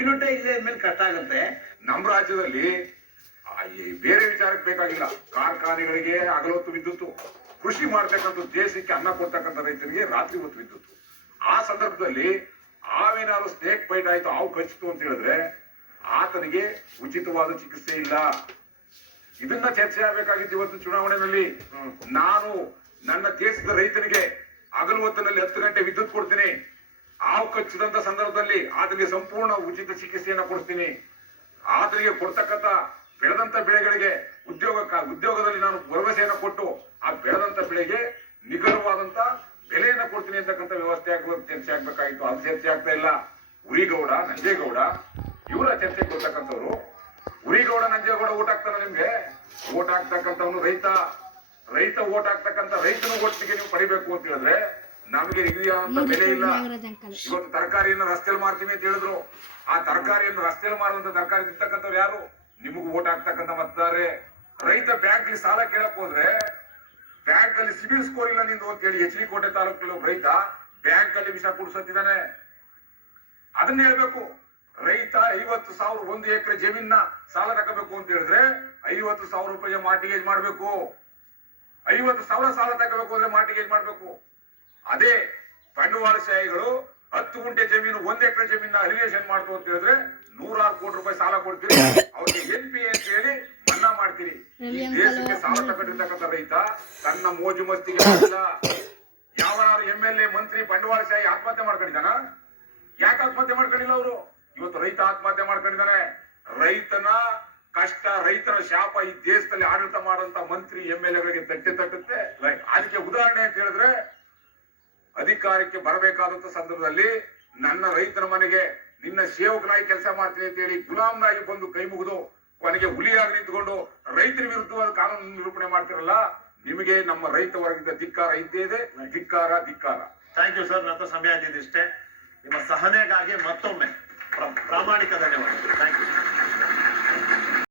Livelihood ಇಲ್ಲೇ ಮೇಲೆ ಕಷ್ಟ ಆಗುತ್ತೆ. ನಮ್ಮ ರಾಜ್ಯದಲ್ಲಿ ಬೇರೆ ವಿಚಾರಕ್ಕೆ ಬೇಕಾಗಿಲ್ಲ. ಕಾರ್ಖಾನೆಗಳಿಗೆ ಅಗಲೊತ್ತು ವಿದ್ಯುತ್ತು ಕೃಷಿ ಮಾಡ್ತಕ್ಕಂಥ ದೇಶಕ್ಕೆ ಅನ್ನ ಕೊಡ್ತಕ್ಕಂಥ ರೈತರಿಗೆ ರಾತ್ರಿ ಹೊತ್ತು ವಿದ್ಯುತ್ತು. ಆ ಸಂದರ್ಭದಲ್ಲಿ ಆವೇನಾದ್ರು ಸ್ನೇಕ್ ಬೈಟ್ ಆಯ್ತು ಹಾವು ಕಚ್ಚಿತು ಅಂತ ಹೇಳಿದ್ರೆ ಆತನಿಗೆ ಉಚಿತವಾದ ಚಿಕಿತ್ಸೆ ಇಲ್ಲ. ಇದನ್ನ ಚರ್ಚೆ ಆಗಬೇಕಾಗಿತ್ತು ಇವತ್ತು ಚುನಾವಣೆಯಲ್ಲಿ. ನಾನು ನನ್ನ ದೇಶದ ರೈತನಿಗೆ ಹಗಲು ಹೊತ್ತಿನಲ್ಲಿ ಹತ್ತು ಗಂಟೆ ವಿದ್ಯುತ್ ಕೊಡ್ತೀನಿ. ಹಾವು ಕಚ್ಚಿದಂತ ಸಂದರ್ಭದಲ್ಲಿ ಆತನಿಗೆ ಸಂಪೂರ್ಣ ಉಚಿತ ಚಿಕಿತ್ಸೆಯನ್ನು ಕೊಡ್ತೀನಿ ಆತನಿಗೆ ಕೊಡ್ತಕ್ಕಂಥ ಬೆಳೆದಂತ ಬೆಳೆಗಳಿಗೆ ಉದ್ಯೋಗ ಉದ್ಯೋಗದಲ್ಲಿ ನಾನು ಭರವಸೆಯನ್ನು ಕೊಟ್ಟು ಆ ಬೆಳೆದಂತ ಬೆಳೆಗೆ ನಿಖರವಾದಂತ ಬೆಲೆಯನ್ನು ಕೊಡ್ತೀನಿ ಅಂತಕ್ಕಂಥ ವ್ಯವಸ್ಥೆ ಆಗುವ ಚರ್ಚೆ ಆಗ್ಬೇಕಾಗಿತ್ತು. ಅದು ಚರ್ಚೆ ಆಗ್ತಾ ಇಲ್ಲ. ಉರಿಗೌಡ, ನಂಜೇಗೌಡ, ಇವರ ಚರ್ಚೆ ಕೊಡ್ತಕ್ಕಂಥವ್ರು. ಉರಿಗೌಡ, ನಂಜೇಗೌಡ ಓಟ್ ನಿಮಗೆ ನಿಮ್ಗೆ? ಓಟ್ ರೈತ. ರೈತ ಓಟ್ ಹಾಕ್ತಕ್ಕಂಥ ರೈತನ ಓಟ್ಗೆ ನೀವು ಪಡಿಬೇಕು ಅಂತ ಹೇಳಿದ್ರೆ ನಮಗೆ ಯಾವ ಬೆಲೆ ಇಲ್ಲ. ಇವತ್ತು ತರಕಾರಿಯನ್ನು ರಸ್ತೆಯಲ್ಲಿ ಮಾರ್ತೀವಿ ಅಂತ ಹೇಳಿದ್ರು. ಆ ತರಕಾರಿಯನ್ನು ರಸ್ತೆಯಲ್ಲಿ ಮಾರುವಂತ ತರಕಾರಿ ತಿಂತಕ್ಕಂಥವ್ರು ಯಾರು? ನಿಮಗೂ ಓಟ್ ಹಾಕ್ತಕ್ಕಂಥ ಮತದಾರೆ ರೈತ ಬ್ಯಾಂಕ್ ಸಾಲ ಕೇಳಕ್ ಹೋದ್ರೆ ಬ್ಯಾಂಕ್ ಅಲ್ಲಿ ಸಿಬಿಲ್ ಸ್ಕೋರ್ ಇಲ್ಲ ನಿಂದು ಅಂತ ಹೇಳಿ ಎಚ್ ಡಿ ಕೋಟೆ ತಾಲೂಕಿನ ರೈತ ಬ್ಯಾಂಕ್ ಅಲ್ಲಿ ವಿಷ ಕುಡಿಸತ್ತಿದ್ದಾನೆ. ಅದನ್ನ ಹೇಳ್ಬೇಕು. ರೈತ ಐವತ್ತು ಸಾವಿರ ಒಂದು ಎಕರೆ ಜಮೀನ ಸಾಲ ತಗೋಬೇಕು ಅಂತ ಹೇಳಿದ್ರೆ ಐವತ್ತು ಸಾವಿರ ರೂಪಾಯಿ ಮಾರ್ಟಿಗೇಜ್ ಮಾಡಬೇಕು. ಐವತ್ತು ಸಾವಿರ ಸಾಲ ತಗೋಬೇಕು ಅಂದ್ರೆ ಮಾರ್ಟಿಗೇಜ್ ಮಾಡಬೇಕು. ಅದೇ ಬಂಡವಾಳಶಾಹಿಗಳು ಹತ್ತು ಗುಂಟೆ ಜಮೀನು ಒಂದ್ ಎಕರೆ ಜಮೀನ ಅಲಿಗೇಷನ್ ಮಾಡ್ತು ಅಂತ ಹೇಳಿದ್ರೆ ನೂರಾರು ಕೋಟಿ ರೂಪಾಯಿ ಸಾಲ ಕೊಡ್ತೀರಿ. ಅವ್ರಿಗೆ ಎನ್ ಪಿ ಅಂತ ಹೇಳಿ ಮನ್ನಾ ಮಾಡ್ತೀರಿ. ಈ ದೇಶಕ್ಕೆ ಸಾಲ ತಗೊಂಡಿರ್ತಕ್ಕಂಥ ರೈತ ತನ್ನ ಮೋಜು ಮಸ್ತಿಗೆ ಯಾವ ಎಂ ಎಲ್ ಎ ಮಂತ್ರಿ ಬಂಡವಾಳಶಾಹಿ ಆತ್ಮಹತ್ಯೆ ಮಾಡ್ಕೊಂಡಿದ್ದಾನ? ಯಾಕೆ ಆತ್ಮಹತ್ಯೆ ಮಾಡ್ಕೊಂಡಿಲ್ಲ ಅವರು? ಇವತ್ತು ರೈತ ಆತ್ಮಹತ್ಯೆ ಮಾಡ್ಕೊಂಡಿದ್ದಾನೆ. ರೈತನ ಕಷ್ಟ ರೈತನ ಶಾಪ ಈ ದೇಶದಲ್ಲಿ ಆಡಳಿತ ಮಾಡುವಂತ ಮಂತ್ರಿ ಎಂ ಎಲ್ ಎಗಳಿಗೆ ತಟ್ಟೆ ತಟ್ಟುತ್ತೆ ಅದಕ್ಕೆ ಉದಾಹರಣೆ ಅಂತ ಹೇಳಿದ್ರೆ ಅಧಿಕಾರಕ್ಕೆ ಬರಬೇಕಾದಂತ ಸಂದರ್ಭದಲ್ಲಿ ನನ್ನ ರೈತನ ಮನೆಗೆ ನಿನ್ನ ಸೇವಕನಾಗಿ ಕೆಲಸ ಮಾಡ್ತೀನಿ ಅಂತ ಹೇಳಿ ಗುಲಾಮನಾಗಿ ಬಂದು ಕೈ ಮುಗಿದು ಕೊನೆಗೆ ಹುಲಿಯಾಗಿ ನಿಂತುಕೊಂಡು ರೈತರ ವಿರುದ್ಧವಾದ ಕಾನೂನು ನಿರೂಪಣೆ ಮಾಡ್ತಿರಲ್ಲ, ನಿಮಗೆ ನಮ್ಮ ರೈತ ವರ್ಗದ ಧಿಕ್ಕಾರ ಇದ್ದೇ ಇದೆ. ಧಿಕ್ಕಾರ ಧಿಕ್ಕಾರ. ಥ್ಯಾಂಕ್ ಯು ಸರ್ ನನ್ನ ಸಮಯ ಇದ್ದಿಷ್ಟೇ ನಿಮ್ಮ ಸಹನೆಗಾಗಿ ಮತ್ತೊಮ್ಮೆ ಪ್ರ- ಪ್ರಾಮಾಣಿಕ ಧನ್ಯವಾದಗಳು. Thank you